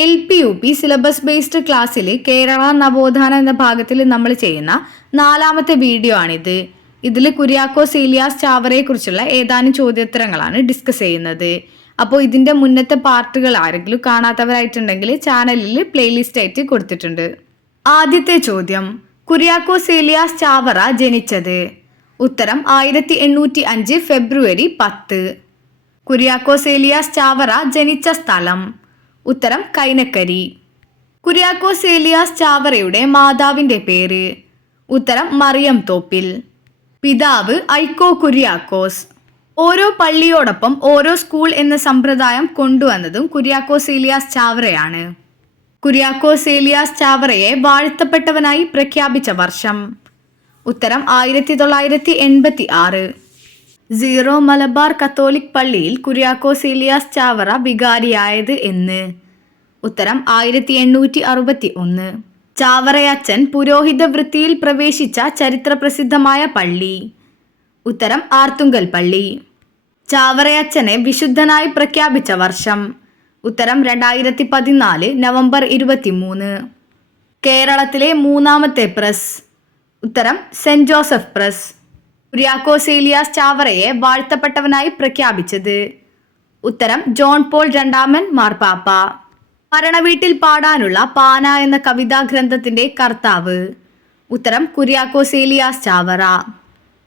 LP-UP syllabus based ക്ലാസ്സിൽ കേരള നവോത്ഥാന എന്ന ഭാഗത്തിൽ നമ്മൾ ചെയ്യുന്ന 4ാമത്തെ വീഡിയോ ആണിത്. ഇതിൽ കുര്യാക്കോസ് ഏലിയാസ് ചാവറയെ കുറിച്ചുള്ള ഏതാനും ചോദ്യോത്തരങ്ങളാണ് ഡിസ്കസ് ചെയ്യുന്നത്. അപ്പോൾ ഇതിന്റെ മുന്നത്തെ പാർട്ടുകൾ ആരെങ്കിലും കാണാത്തവരായിട്ടുണ്ടെങ്കിൽ ചാനലിൽ പ്ലേലിസ്റ്റ് ആയിട്ട് കൊടുത്തിട്ടുണ്ട്. ആദ്യത്തെ ചോദ്യം, കുര്യാക്കോസ് ഏലിയാസ് ചാവറ ജനിച്ചത്? ഉത്തരം 1805 ഫെബ്രുവരി 10. കുര്യാക്കോസ് ഏലിയാസ് ചാവറ ജനിച്ച സ്ഥലം? ഉത്തരം കൈനക്കരി. കുര്യാക്കോസ് ഏലിയാസ് ചാവറയുടെ മാതാവിന്റെ പേര്? ഉത്തരം മറിയം തോപ്പിൽ. പിതാവ് ഐക്കോ കുര്യാക്കോസ്. ഓരോ പള്ളിയോടൊപ്പം ഓരോ സ്കൂൾ എന്ന സമ്പ്രദായം കൊണ്ടുവന്നതും കുര്യാക്കോസ് ഏലിയാസ് ചാവറയാണ്. കുര്യാക്കോസ് ഏലിയാസ് ചാവറയെ വാഴ്ത്തപ്പെട്ടവനായി പ്രഖ്യാപിച്ച വർഷം? ഉത്തരം 1986. സീറോ മലബാർ കത്തോലിക് പള്ളിയിൽ കുര്യാക്കോസ് ഏലിയാസ് ചാവറ വികാരിയായത് എന്ന്? ഉത്തരം 1861. ചാവറയച്ചൻ പുരോഹിത വൃത്തിയിൽ പ്രവേശിച്ച ചരിത്രപ്രസിദ്ധമായ പള്ളി? ഉത്തരം ആർത്തുങ്കൽ പള്ളി. ചാവറയച്ചനെ വിശുദ്ധനായി പ്രഖ്യാപിച്ച വർഷം? ഉത്തരം 2014 നവംബർ 23. കേരളത്തിലെ 3ാമത്തെ പ്രസ്? ഉത്തരം saint Joseph press. Kuriakose Elias ചാവറയെ വാഴ്ത്തപ്പെട്ടവനായി പ്രഖ്യാപിച്ചത്? ഉത്തരം ജോൺ പോൾ 2 മാർപ്പാപ്പ. മരണവീട്ടിൽ പാടാനുള്ള പാന എന്ന കവിതാ ഗ്രന്ഥത്തിന്റെ കർത്താവ്? ഉത്തരം കുര്യാക്കോസ് ഏലിയാസ് ചാവറ.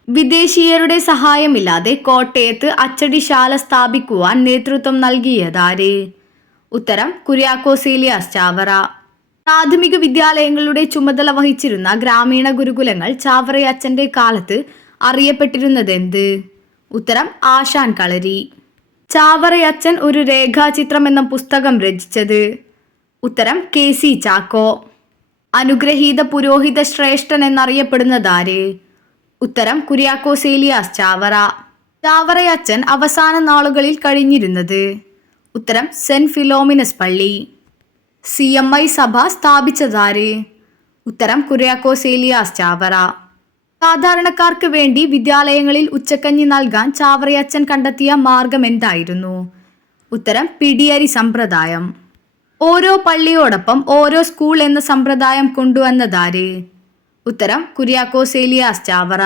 വിദേശീയരുടെ സഹായമില്ലാതെ കോട്ടയത്ത് അച്ചടിശാല സ്ഥാപിക്കുവാൻ നേതൃത്വം നൽകിയതാര്? ഉത്തരം കുര്യാക്കോസ് ഏലിയാസ് ചാവറ. പ്രാഥമിക വിദ്യാലയങ്ങളുടെ ചുമതല വഹിച്ചിരുന്ന ഗ്രാമീണ ഗുരുകുലങ്ങൾ ചാവറയച്ചന്റെ കാലത്ത് അറിയപ്പെട്ടിരുന്നതെന്ത്? ഉത്തരം ആശാൻ കളരി. ചാവറയച്ചൻ ഒരു രേഖാചിത്രം എന്ന പുസ്തകം രചിച്ചത്? ഉത്തരം KC ചാക്കോ. അനുഗ്രഹീത പുരോഹിത ശ്രേഷ്ഠൻ എന്നറിയപ്പെടുന്നതാര്? ഉത്തരം കുര്യാക്കോസ് ഏലിയാസ് ചാവറ. ചാവറയച്ചൻ അവസാന നാളുകളിൽ കഴിഞ്ഞിരുന്നത്? ഉത്തരം സെന്റ് ഫിലോമിനസ് പള്ളി. CMI സഭ സ്ഥാപിച്ചതാര്? ഉത്തരം കുര്യാക്കോസ് ഏലിയാസ് ചാവറ. സാധാരണക്കാർക്ക് വേണ്ടി വിദ്യാലയങ്ങളിൽ ഉച്ചക്കഞ്ഞി നൽകാൻ ചാവറയച്ചൻ കണ്ടെത്തിയ മാർഗം എന്തായിരുന്നു? ഉത്തരം പിടിയരി സമ്പ്രദായം. ഓരോ പള്ളിയോടൊപ്പം ഓരോ സ്കൂൾ എന്ന സമ്പ്രദായം കൊണ്ടുവന്നതാര്? ഉത്തരം കുര്യാക്കോസ് ഏലിയാസ് ചാവറ.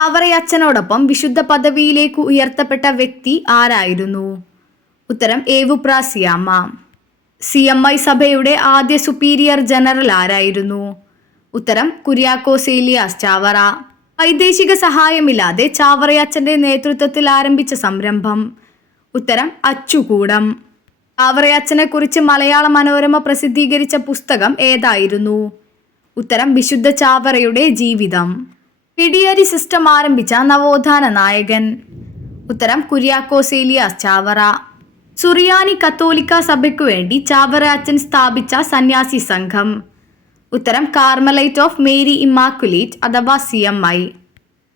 ചാവറയച്ചനോടൊപ്പം വിശുദ്ധ പദവിയിലേക്ക് ഉയർത്തപ്പെട്ട വ്യക്തി ആരായിരുന്നു? ഉത്തരം ഏവുപ്രാസിയാമ്മ. CMI സഭയുടെ ആദ്യ സുപ്പീരിയർ ജനറൽ ആരായിരുന്നു? ഉത്തരം കുര്യാക്കോസ് ഏലിയാസ് ചാവറ. വൈദേശിക സഹായമില്ലാതെ ചാവറയച്ചന്റെ നേതൃത്വത്തിൽ ആരംഭിച്ച സംരംഭം? ഉത്തരം അച്ചുകൂടം. ചാവറയച്ചനെ കുറിച്ച് മലയാള മനോരമ പ്രസിദ്ധീകരിച്ച പുസ്തകം ഏതായിരുന്നു? ഉത്തരം വിശുദ്ധ ചാവറയുടെ ജീവിതം. പിടിയരി സിസ്റ്റം ആരംഭിച്ച നവോത്ഥാന നായകൻ? ഉത്തരം കുര്യാക്കോസ് ഏലിയാസ് ചാവറ. സുറിയാനി കത്തോലിക്ക സഭയ്ക്കു വേണ്ടി ചാവറയച്ചൻ സ്ഥാപിച്ച സന്യാസി സംഘം? ഉത്തരം കാർമലൈറ്റ് ഓഫ് മേരി ഇമ്മാക്കുലേറ്റ് അഥവാ CMI.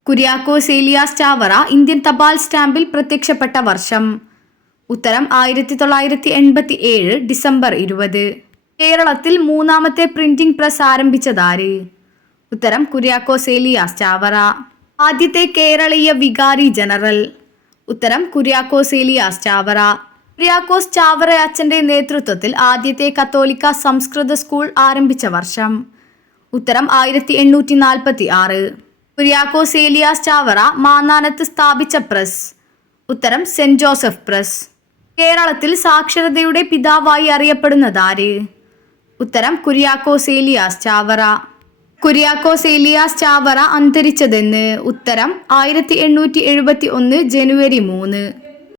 കുര്യാക്കോസ് ഏലിയാസ് ചാവറ ഇന്ത്യൻ തപാൽ സ്റ്റാമ്പിൽ പ്രത്യക്ഷപ്പെട്ട വർഷം? ഉത്തരം 1987 ഡിസംബർ 20. കേരളത്തിൽ 3ാമത്തെ പ്രിന്റിംഗ് പ്രസ് ആരംഭിച്ചതാര്? ഉത്തരം കുര്യാക്കോസ് ഏലിയാസ് ചാവറ. ആദ്യത്തെ കേരളീയ വികാരി ജനറൽ? ഉത്തരം കുര്യാക്കോസ് ഏലിയാസ് ചാവറ. കുര്യാക്കോസ് ചാവറയച്ചന്റെ നേതൃത്വത്തിൽ ആദ്യത്തെ കത്തോലിക്ക സംസ്കൃത സ്കൂൾ ആരംഭിച്ച വർഷം? ഉത്തരം 1846. കുര്യാക്കോസ് ഏലിയാസ് ചാവറ മാന്നാനത്ത് സ്ഥാപിച്ച പ്രസ്? ഉത്തരം സെന്റ് ജോസഫ് പ്രസ്. കേരളത്തിൽ സാക്ഷരതയുടെ പിതാവായി അറിയപ്പെടുന്നതാര്? ഉത്തരം കുര്യാക്കോസ് ഏലിയാസ് ചാവറ. കുര്യാക്കോസ് ഏലിയാസ് ചാവറ അന്തരിച്ചതെന്ന്? ഉത്തരം 1871 ജനുവരി 3.